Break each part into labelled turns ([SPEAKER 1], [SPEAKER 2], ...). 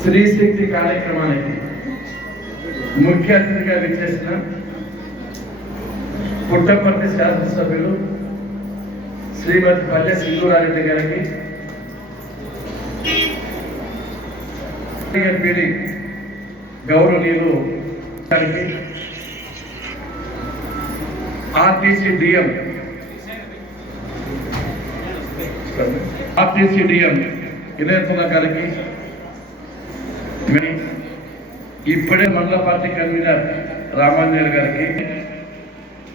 [SPEAKER 1] స్త్రీ శక్తి కార్యక్రమానికి ముఖ్య అతిథిగా విచ్చేసిన పుట్టపర్తి శాసనసభ్యులు శ్రీమతి పల్లె సింధూరారెడ్డి గారికి పీడి గౌరవనీయులు గారికి ఆర్టీసీ డిఎం ఆర్టీసీ డిఎం వినయతుల గారికి ఇప్పుడే మండల పార్టీ కన్వీనర్ రామాంజర్ గారికి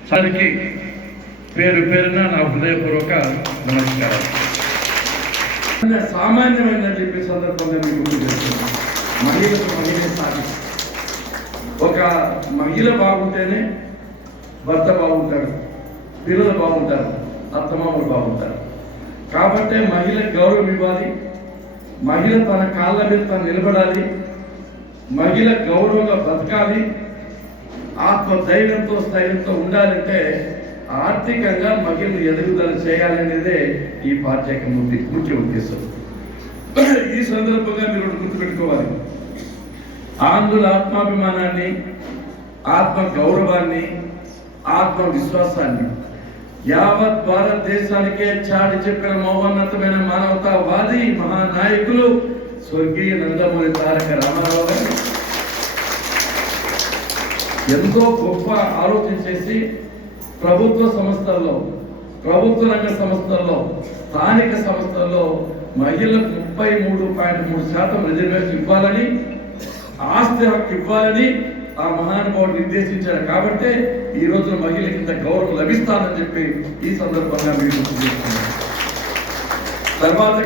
[SPEAKER 1] సారికి పేరు పేరున నా హృదయపూర్వక నమస్కారం. సామాన్యమైన చెప్పే సందర్భంగా మీకు మహిళకు మహిళ సాధి ఒక మహిళ బాగుంటేనే భర్త బాగుంటాడు పిల్లలు బాగుంటారు అత్తమామలు బాగుంటారు. కాబట్టి మహిళ గౌరవం ఇవ్వాలి మహిళ తన కాళ్ళ మీద తను నిలబడాలి. మహిళ గౌరవంగా బతకాలి. ఆత్మ ధైర్యంతో స్థైర్యంతో ఉండాలంటే ఆర్థికంగా మహిళలు ఎదుగుదల చేయాలనేదే ఈ పార్టీ యొక్క ముఖ్య ముఖ్య ఉద్దేశం. ఈ సందర్భంగా మీరు గుర్తుపెట్టుకోవాలి. ఆంధ్రుల ఆత్మాభిమానాన్ని ఆత్మ గౌరవాన్ని ఆత్మ విశ్వాసాన్ని యావత్ భారతదేశానికే చాటి చెప్పిన మహోన్నతమైన మానవతావాది మహానాయకులు స్వర్గీయ నందమూరి తారక రామారావు గారు. ఎంతో గొప్ప ఆలోచన చేసి ప్రభుత్వ సంస్థల్లో ప్రభుత్వ రంగ సంస్థల్లో స్థానిక సంస్థల్లో మహిళలకు ముప్పై మూడు పాయింట్ మూడు శాతం రిజర్వేషన్ ఇవ్వాలని ఆస్తి హక్కు ఇవ్వాలని ఆ మహానుభావుడు నిర్దేశించారు కాబట్టి ఈ రోజు మహిళకి ఇంత గౌరవం లభిస్తానని చెప్పి ఈ సందర్భంగా మీరు తర్వాత